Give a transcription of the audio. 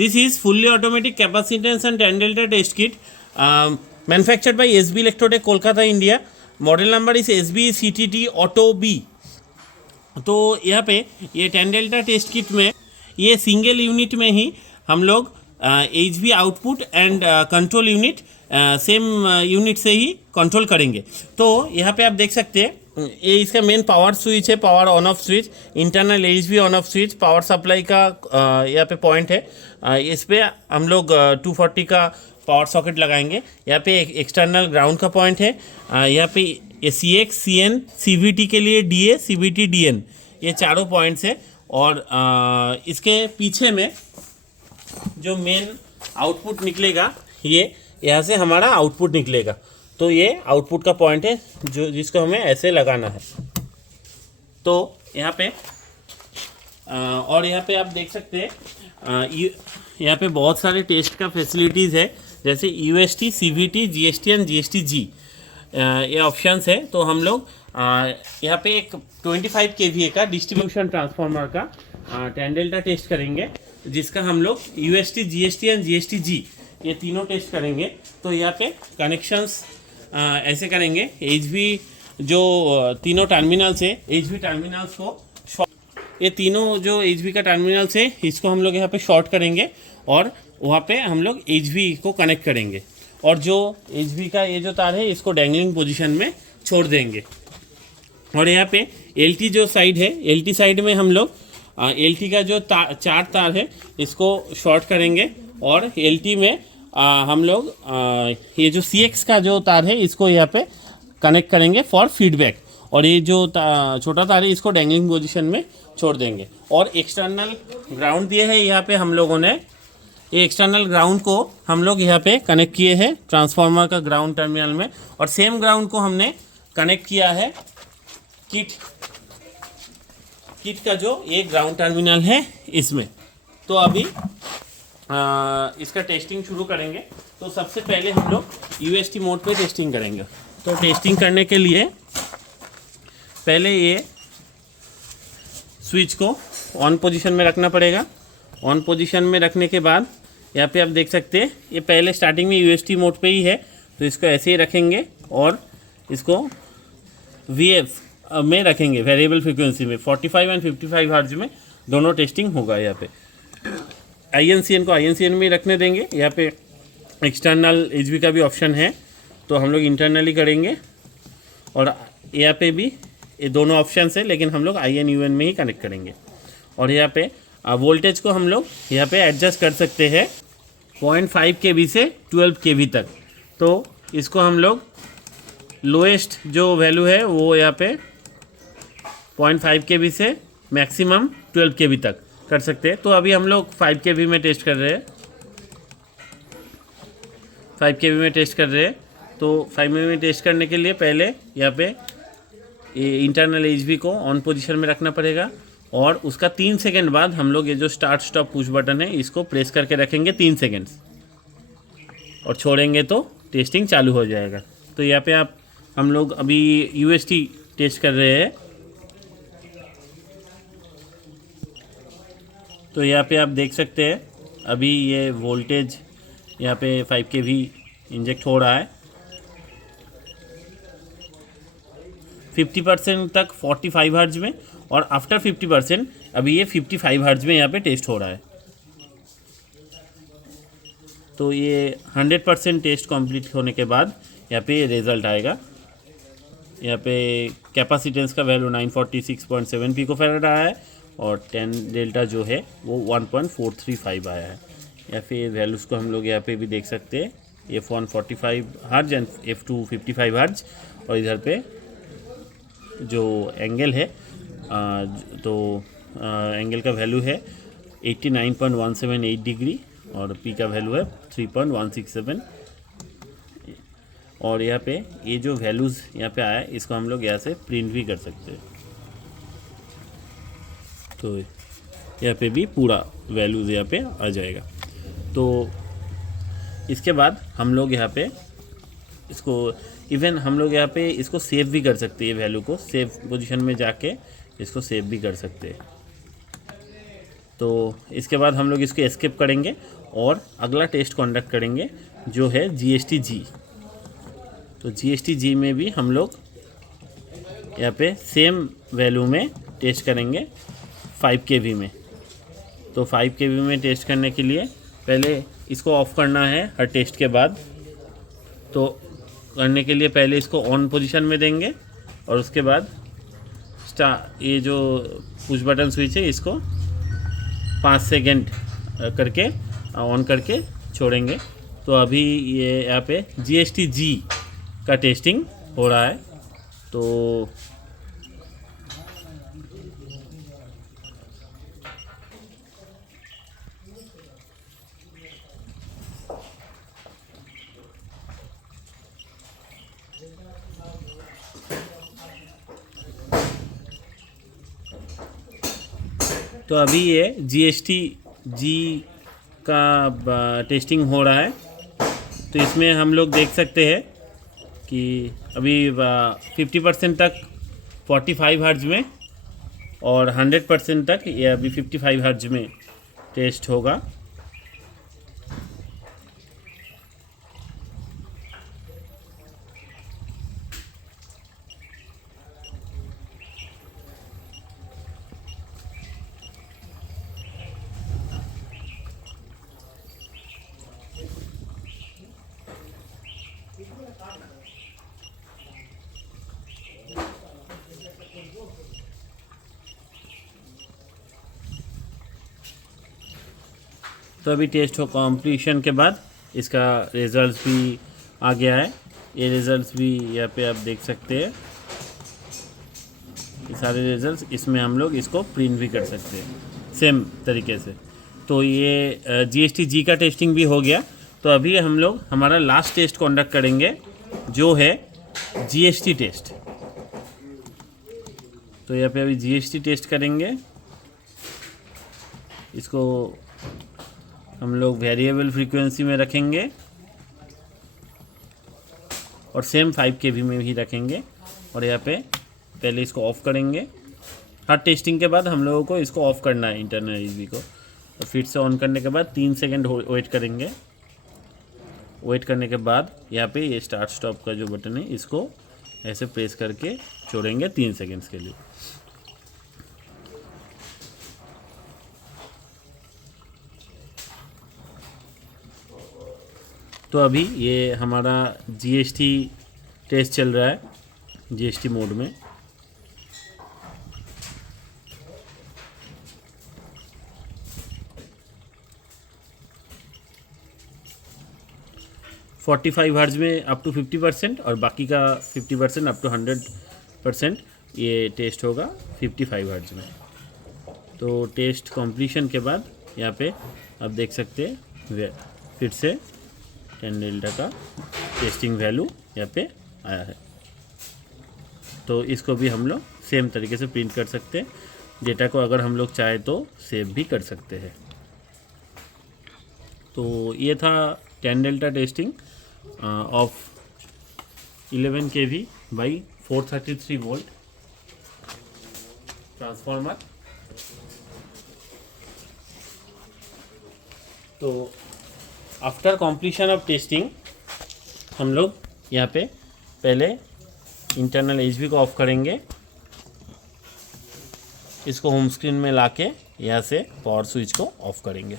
This is fully automatic capacitance and tan delta test kit manufactured by SB Electrotech, Kolkata, India. Model number इस SB CTT auto B। तो यहाँ पे ये tan delta test kit में ये single unit में ही हम लोग HV output and control unit same unit से ही कंट्रोल करेंगे। तो यहाँ पे आप देख सकते हैं ये इसका मेन पावर स्विच है, power on off switch, internal HV on off switch, power supply का यहाँ पे पॉइंट है। इस पे हम लोग 240 का पावर सॉकेट लगाएंगे। यहाँ पे एक एक्सटर्नल ग्राउंड का पॉइंट है। यहाँ पे ये CX, CN, CVT के लिए DA, CVT, DN ये चारों पॉइंट्स है। और इसके पीछे में जो मेन आउटपुट निकलेगा ये यहाँ से हमारा आउटपुट निकलेगा। तो ये आउटपुट का पॉइंट है जो जिसको हमें ऐसे लगाना है। तो यहाँ पे और यहाँ पे आप देख सकते हैं यहाँ पे बहुत सारे टेस्ट का फैसिलिटीज़ है, जैसे UST, CVT, GST and GST-G ये ऑप्शंस है। तो हम लोग यहाँ पे एक 25 kVA का डिस्ट्रीब्यूशन ट्रांसफार्मर का tan delta टेस्ट करेंगे, जिसका हम लोग UST, GST एंड GST-G ये तीनों टेस्ट करेंगे। तो यहाँ पे कनेक्शंस ऐसे करेंगे। HV जो तीनों टर्मिनल्स है, HV टर्मिनल्स को ये तीनों जो HV का टर्मिनल्स है इसको हम लोग यहाँ पे शॉर्ट करेंगे और वहाँ पे हम लोग HV को कनेक्ट करेंगे। और जो HV का ये जो तार है इसको डैंगलिंग पोजीशन में छोड़ देंगे। और यहाँ पे LT जो साइड है, LT साइड में हम लोग LT का जो चार तार है इसको शॉर्ट करेंगे। और LT में हम लोग ये जो CX का जो तार है इसको यहाँ पे कनेक्ट करेंगे फॉर फीडबैक। और ये जो छोटा तार है इसको डैंगलिंग पोजीशन में छोड़ देंगे। और एक्सटर्नल ग्राउंड दिए है यहाँ पे हम लोगों ने, ये एक्सटर्नल ग्राउंड को हम लोग यहाँ पे कनेक्ट किए हैं ट्रांसफार्मर का ग्राउंड टर्मिनल में। और सेम ग्राउंड को हमने कनेक्ट किया है किट का जो ये ग्राउंड टर्मिनल है इसमें। तो अभी इसका टेस्टिंग शुरू करेंगे। तो सबसे पहले हम लोग UST मोड पे टेस्टिंग करेंगे। तो टेस्टिंग करने के लिए पहले ये स्विच को ऑन पोजीशन में रखना पड़ेगा। ऑन पोजीशन में रखने के बाद यहाँ पे आप देख सकते हैं ये पहले स्टार्टिंग में UST मोड पे ही है, तो इसको ऐसे ही रखेंगे और इसको VF में रखेंगे, वेरिएबल फ्रीक्वेंसी में 45 एंड 55 हर्ट्ज में दोनों टेस्टिंग होगा। यहाँ पे INCN को INCN में रखने देंगे। यहाँ पे एक्सटर्नल HV का भी ऑप्शन है, तो हम लोग इंटरनली करेंगे। और यहाँ पे भी ये दोनों ऑप्शन है, लेकिन हम लोग IN/UN में ही कनेक्ट करेंगे। और यहाँ पे वोल्टेज को हम लोग यहाँ पे एडजस्ट कर सकते हैं 0.5 kV से 12 kV तक। तो इसको हम लोग लोएस्ट जो वैल्यू है वो यहाँ पे 0.5 kV से मैक्सिमम 12 kV तक कर सकते हैं। तो अभी हम लोग 5 kV में टेस्ट कर रहे हैं, 5 kV में टेस्ट कर रहे हैं। तो 5 kV में टेस्ट करने के लिए पहले यहाँ पे ये इंटरनल HV को ऑन पोजीशन में रखना पड़ेगा। और उसका 3 सेकेंड बाद हम लोग ये जो स्टार्ट स्टॉप पुश बटन है इसको प्रेस करके रखेंगे 3 सेकेंड्स और छोड़ेंगे तो टेस्टिंग चालू हो जाएगा। तो यहाँ पे हम लोग अभी UST टेस्ट कर रहे हैं। तो यहाँ पे आप देख सकते हैं अभी ये वोल्टेज यहाँ पे 5 kV इंजेक्ट हो रहा है। 50% तक 45 हर्ट्ज में और आफ्टर 50% अभी ये 55 हर्ट्ज में यहाँ पे टेस्ट हो रहा है। तो ये 100% टेस्ट कंप्लीट होने के बाद यहाँ पे रिज़ल्ट आएगा। यहाँ पे कैपेसिटेंस का वैल्यू 946.7 पिकोफैराड आया है और tan delta जो है वो 1.435 आया है। या फिर वैल्यूज़ को हम लोग यहाँ पे भी देख सकते हैं, F1 45 hertz and F2 55 hertz. और इधर पे जो एंगल है तो एंगल का वैल्यू है 89.178 डिग्री और P का वैल्यू है 3.167। और यहाँ पे ये जो वैल्यूज़ यहाँ पे आया है इसको हम लोग यहाँ से प्रिंट भी कर सकते हैं। तो यहाँ पे भी पूरा वैल्यूज़ यहाँ पे आ जाएगा। तो इसके बाद हम लोग यहाँ पे इसको इवन हम लोग यहाँ पे इसको सेव भी कर सकते हैं। वैल्यू को सेव पोजीशन में जाके इसको सेव भी कर सकते हैं। तो इसके बाद हम लोग इसको एस्केप करेंगे और अगला टेस्ट कंडक्ट करेंगे जो है GST-G। तो GST-G में भी हम लोग यहाँ पे सेम वैल्यू में टेस्ट करेंगे 5 kV में। तो 5 kV में टेस्ट करने के लिए पहले इसको ऑफ़ करना है हर टेस्ट के बाद। तो करने के लिए पहले इसको ऑन पोजीशन में देंगे और उसके बाद ये जो पुश बटन स्विच है इसको 5 सेकेंड करके ऑन करके छोड़ेंगे। तो अभी ये यहाँ पे GST-G का टेस्टिंग हो रहा है। तो अभी ये GST-G का टेस्टिंग हो रहा है। तो इसमें हम लोग देख सकते हैं कि अभी 50% तक 45 हर्ट्ज में और 100% तक ये अभी 55 हर्ट्ज में टेस्ट होगा। तो अभी टेस्ट हो कंप्लीशन के बाद इसका रिज़ल्ट भी आ गया है। ये रिज़ल्ट भी यहाँ पे आप देख सकते हैं, ये सारे रिज़ल्ट। इसमें हम लोग इसको प्रिंट भी कर सकते हैं सेम तरीके से। तो ये GST-G का टेस्टिंग भी हो गया। तो अभी हम लोग हमारा लास्ट टेस्ट कंडक्ट करेंगे जो है GST टेस्ट। तो यहाँ पे अभी GST टेस्ट करेंगे। इसको हम लोग वेरिएबल फ्रीक्वेंसी में रखेंगे और सेम 5 kV में भी रखेंगे। और यहाँ पे पहले इसको ऑफ़ करेंगे। हर टेस्टिंग के बाद हम लोगों को इसको ऑफ़ करना है इंटरनल HV को। और फिर से ऑन करने के बाद 3 सेकंड वेट करेंगे। वेट करने के बाद यहाँ पे ये स्टार्ट स्टॉप का जो बटन है इसको ऐसे प्रेस करके छोड़ेंगे 3 सेकंड्स के लिए। तो अभी ये हमारा GST टेस्ट चल रहा है GST मोड में। $45 हर्ट्ज में अप टू 50% और बाकी का 50% अप टू 100% ये टेस्ट होगा 55 हर्ट्ज में। तो टेस्ट कंप्लीशन के बाद यहाँ पे आप देख सकते हैं फिर से 10 डेल्टा का टेस्टिंग वैल्यू यहाँ पे आया है। तो इसको भी हम लोग सेम तरीके से प्रिंट कर सकते हैं। डेटा को अगर हम लोग चाहे तो सेव भी कर सकते हैं। तो ये था 10 delta testing of 11 kV by 433 volt transformer. तो आफ्टर कंप्लीशन ऑफ टेस्टिंग हम लोग यहाँ पे पहले इंटरनल HV को ऑफ़ करेंगे। इसको होम स्क्रीन में लाके यहाँ से पावर स्विच को ऑफ़ करेंगे।